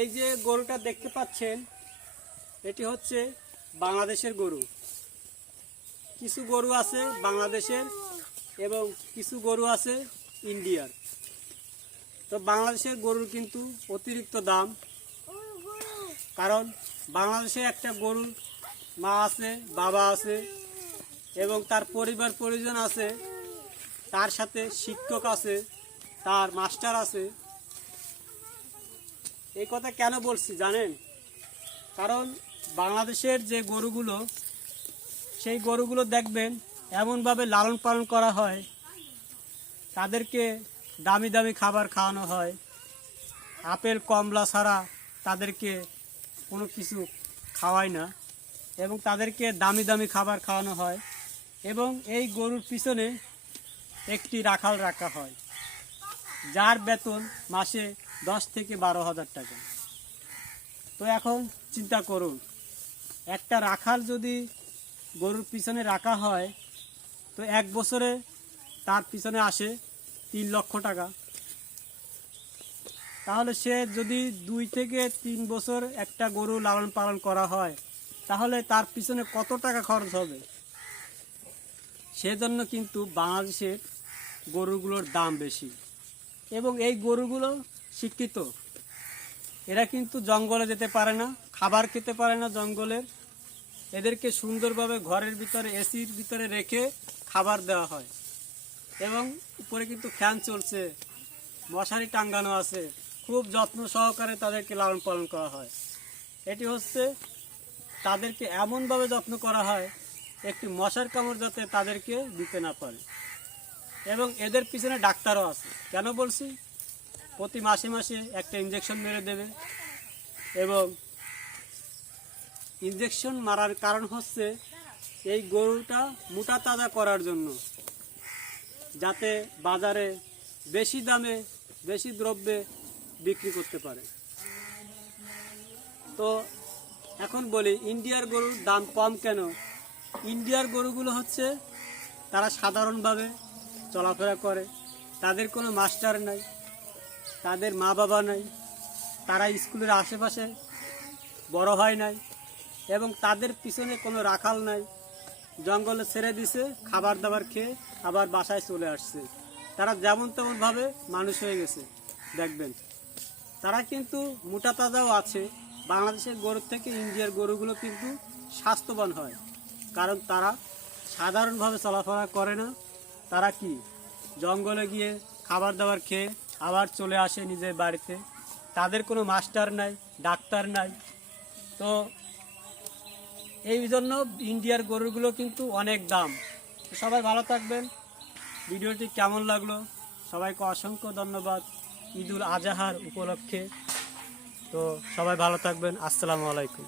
এই যে গরুটা দেখতে পাচ্ছেন, এটি হচ্ছে বাংলাদেশের গরু। কিছু গরু আছে বাংলাদেশের এবং কিছু গরু আছে ইন্ডিয়ার। তো বাংলাদেশের গরুর কিন্তু অতিরিক্ত দাম, কারণ বাংলাদেশে একটা গরুর মা আছে, বাবা আছে এবং তার পরিবার পরিজন আছে, তার সাথে শিক্ষক আছে, তার মাস্টার আছে। এই কথা কেন বলছি জানেন? কারণ বাংলাদেশের যে গরুগুলো, সেই গরুগুলো দেখবেন এমনভাবে লালন পালন করা হয়, তাদেরকে দামি দামি খাবার খাওয়ানো হয়, আপেল কমলা ছাড়া তাদেরকে কোনো কিছু খাওয়ায় না এবং তাদেরকে দামি দামি খাবার খাওয়ানো হয় এবং এই গরুর পিছনে একটি রাখাল রাখা হয়, যার বেতন মাসে 10 থেকে 12,000 টাকা। তো এখন চিন্তা করুন, একটা রাখাল যদি গরুর পিছনে রাখা হয়, তো এক বছরে তার পিছনে আসে 3 লক্ষ টাকা। তাহলে সে যদি 2 থেকে 3 বছর একটা গরু লালন পালন করা হয়, তাহলে তার পিছনে কত টাকা খরচ হবে? সেজন্য কিন্তু বাংলাদেশের গরুগুলোর দাম বেশি এবং এই গরুগুলো শিক্ষিত। এরা কিন্তু জঙ্গলে যেতে পারে না, খাবার খেতে পারে না জঙ্গলের। এদেরকে সুন্দরভাবে ঘরের ভিতরে এসির ভিতরে রেখে খাবার দেওয়া হয় এবং উপরে কিন্তু ফ্যান চলছে, মশারি টাঙ্গানো আছে, খুব যত্ন সহকারে তাদেরকে লালন পালন করা হয়। এটি হচ্ছে তাদেরকে এমনভাবে যত্ন করা হয় একটি মশার কামড় যাতে তাদেরকে দিতে না পারে। এবং এদের পিছনে ডাক্তারও আছে। কেন বলছি? প্রতি মাসে মাসে একটা ইঞ্জেকশন মেরে দেবে এবং ইঞ্জেকশন মারার কারণ হচ্ছে এই গরুটা মোটা তাজা করার জন্য, যাতে বাজারে বেশি দামে বেশি দ্রব্যে বিক্রি করতে পারে। তো এখন বলি, ইন্ডিয়ার গরুর দাম কম কেন? ইন্ডিয়ার গরুগুলো হচ্ছে তারা সাধারণভাবে চলাফেরা করে, তাদের কোনো মাস্টার নাই, তাদের মা বাবা নাই, তারা স্কুলের আশেপাশে বড় হয় নাই এবং তাদের পিছনে কোনো রাখাল নাই, জঙ্গলে ছেড়ে দিছে, খাবার দাবার খেয়ে আবার বাসায় চলে আসছে। তারা যেমন তেমনভাবে মানুষ হয়ে গেছে। দেখবেন তারা কিন্তু মোটা তাজাও আছে। বাংলাদেশের গরুর থেকে ইন্ডিয়ার গরুগুলো কিন্তু স্বাস্থ্যবান হয়, কারণ তারা সাধারণভাবে চলাফেরা করে না। তারা কি জঙ্গলে গিয়ে খাবার দাবার খেয়ে আবার চলে আসে নিজের বাড়িতে। তাদের কোনো মাস্টার নাই, ডাক্তার নাই। তো এই জন্য ইন্ডিয়ার গরুগুলো কিন্তু অনেক দাম। সবাই ভালো থাকবেন। ভিডিওটি কেমন লাগলো? সবাইকে অসংখ্য ধন্যবাদ ঈদুল আজহার উপলক্ষে। তো সবাই ভালো থাকবেন। আসসালামু আলাইকুম।